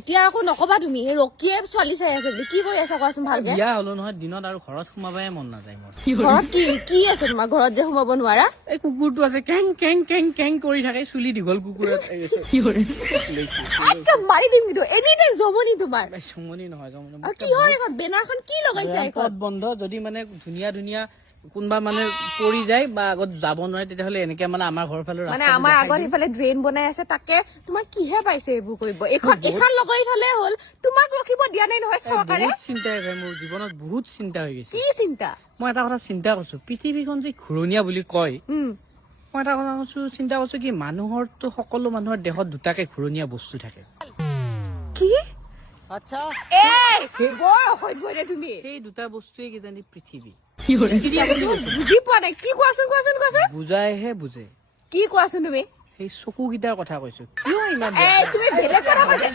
এতিয়া আকৌ নকবা তুমি ৰকিয়ে ছোৱালী চাই আছে বুলি কি কৰি আছা কোৱাচোন ভালকে বিয়া হলো নহয় দিনত আৰু ঘৰত সোমাবাই মন নাযায় মোৰ ঘৰত কি আছে তোমাৰ ঘৰত যে সোমাব নোৱাৰা এই কুকুৰটো আছে কেং কেং কেং কেং কৰি থাকে চুলি দীঘল কুকুৰ মাৰি দিম কিন্তু এনি টাইম জমনি তোমাৰ জমনি নহয় কিহৰ এখন বেনাৰখন কি লগাইছা এখন বন্ধ যদি মানে ধুনীয়া ধুনীয়া কোনবা মানে পৰি যায় বা আগত যাব নোৱাৰে তেতিয়াহলে এনেকে মানে আমাৰ ঘৰৰ ফালে মানে আমাৰ আগত ইফালে ড্ৰেইন বনাই আছে তাকে তোমাক কিহে পাইছে এইবোৰ কৰিব এখন লগাই থলে হ'ল তোমাক ৰখিব দিয়া নাই নহয় চৰকাৰে বহুত চিন্তা হৈছে মোৰ জীৱনত বহুত চিন্তা হৈ গৈছে কি চিন্তা মই এটা কথা চিন্তা কৰিছো পৃথিৱীখন যে ঘূৰণীয়া বুলি কয় মই এটা কথা কৈছো চিন্তা কৰিছো কি মানুহৰতো সকলো মানুহৰ দেহত দুটাকে ঘূৰণীয়া বস্তু থাকে কি আচ্ছা বৰ অসভ্য দে তুমি সেই দুটা বস্তুৱে কিজানি পৃথিৱী বুজি পোৱা নাই কি কোৱাচোন বুজাইহে বুজে কি কোৱাচোন তুমি সেই চকুকেইটাৰ কথা কৈছো কিয় ইমান তুমি বেলেগ কথা কৈছা